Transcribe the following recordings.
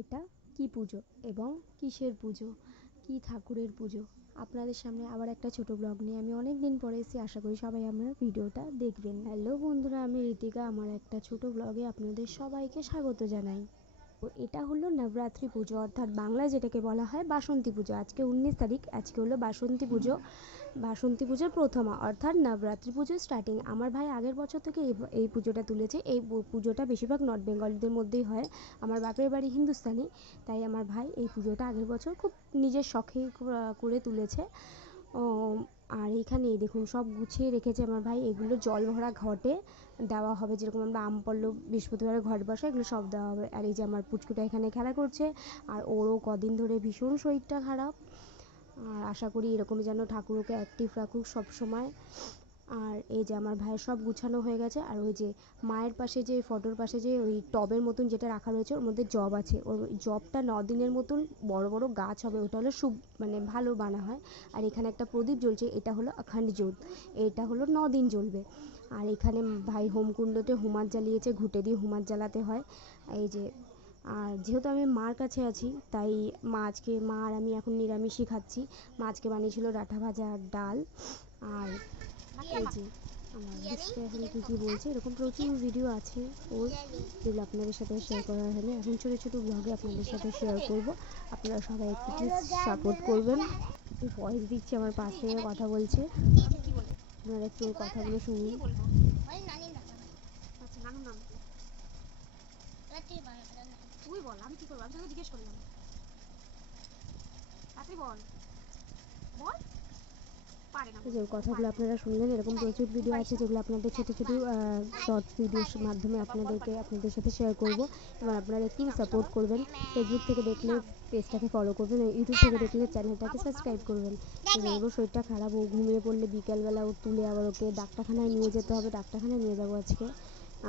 এটা কি পুজো এবং কিসের পুজো, কি ঠাকুরের পুজো। আপনাদের সামনে আবার একটা ছোট ব্লগ নিয়ে আমি অনেক দিন পরে এসেছি। আশা করি সবাই আমার ভিডিওটা দেখবেন। হ্যালো বন্ধুরা, আমি ঋতিকা। আমার একটা ছোট ব্লগে আপনাদের সবাইকে স্বাগত জানাই। এটা হলো নবরাত্রি পুজো, অর্থাৎ বাংলায় যেটাকে বলা হয় বাসন্তী পুজো। আজকে 19 তারিখ, আজকে হলো বাসন্তী পুজো। বাসন্তী পুজোর প্রথমা অর্থাৎ নবরাত্রি পুজোর স্টার্টিং। আমার ভাই আগের বছর থেকে এই পুজোটা তুলেছে। এই পুজোটা বেশিরভাগ নর্থ বেঙ্গলিদের মধ্যেই হয়। আমার বাপের বাড়ি হিন্দুস্তানি, তাই আমার ভাই এই পুজোটা আগের বছর খুব নিজের শখে করে তুলেছে। আর এইখানে দেখুন সব গুছিয়ে রেখেছে আমার ভাই। এগুলো জল ভরা ঘটে দেওয়া হবে, যেরকম আমরা আম পল্লব বৃহস্পতিবারে ঘট বসে এগুলো সব দেওয়া হবে। আর এই যে আমার পুচকুটা এখানে খেলা করছে, আর ওরও কদিন ধরে ভীষণ শরীরটা খারাপ। আর আশা করি এরকমই যেন ঠাকুর ওকে অ্যাক্টিভ রাখুক সব সময়। আর এই যে আমার ভাইয়ের সব গুছানো হয়ে গেছে। আর ওই যে মায়ের পাশে যে ফটোর পাশে যে ওই টবের মতন যেটা রাখা রয়েছে, ওর মধ্যে জব আছে। ওর জবটা 9 দিনের মতন বড় বড় গাছ হবে, ওটা হলো মানে ভালো বানা হয়। আর এখানে একটা প্রদীপ জ্বলছে, এটা হলো অখণ্ড জ্যোত, এটা হলো 9 দিন জ্বলবে। আর এখানে ভাই হোমকুণ্ডতে হোমার জ্বালিয়েছে, ঘুঁটে দিয়ে হোমার জ্বালাতে হয়। এই যে, আর যেহেতু আমি মার কাছে আছি তাই মা আর আমি এখন নিরামিষই খাচ্ছি। মা আজকে বানিয়েছিল ডাঁটা ভাজা আর ডাল। আর এই যে আমার বুঝতে এখন কী বলছে, এরকম প্রচুর ভিডিও আছে ওর, যেগুলো আপনাদের সাথে শেয়ার করা হয়নি। এখন ছোটো ছোটো ব্লগে আপনাদের সাথে শেয়ার করব। আপনারা সবাই একটু প্লিজ সাপোর্ট করবেন। ভয়েস দিচ্ছি, আমার পাশ থেকে কথা বলছে, আপনারা একটু ওর কথাগুলো শুনুন। তুই বল, আমি কি করবো? আমি তোকে জিজ্ঞেস করলাম, তাড়াতাড়ি বল বল। যে কথাগুলো আপনারা শুনলেন, এরকম প্রচুর ভিডিও আছে যেগুলো আপনাদের ছোটো ছোটো শর্টস ভিডিওর মাধ্যমে আপনাদের সাথে শেয়ার করব। এবং আপনারা একটু সাপোর্ট করবেন। ফেসবুক থেকে দেখলে পেজটাকে ফলো করবেন, ইউটিউব থেকে দেখলে চ্যানেলটাকে সাবস্ক্রাইব করবেন। ওরও শরীরটা খারাপ, ও ঘুমিয়ে পড়লে বিকালবেলা ও তুলে আবার ওকে ডাক্তারখানায় নিয়ে যেতে হবে, ডাক্তারখানায় নিয়ে যাবো আজকে।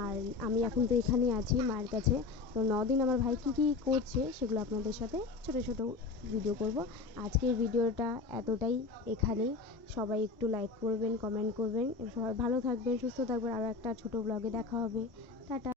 আর আমি এখন তো এখানেই আছি মায়ের কাছে। তো 9 দিন আমার ভাই কী কী করছে সেগুলো আপনাদের সাথে ছোটো ছোটো ভিডিও করব। আজকের ভিডিওটা এতটাই, এখানেই। সবাই একটু লাইক করবেন, কমেন্ট করবেন, সবাই ভালো থাকবেন, সুস্থ থাকবেন। আরও একটা ছোটো ব্লগে দেখা হবে। টাটা।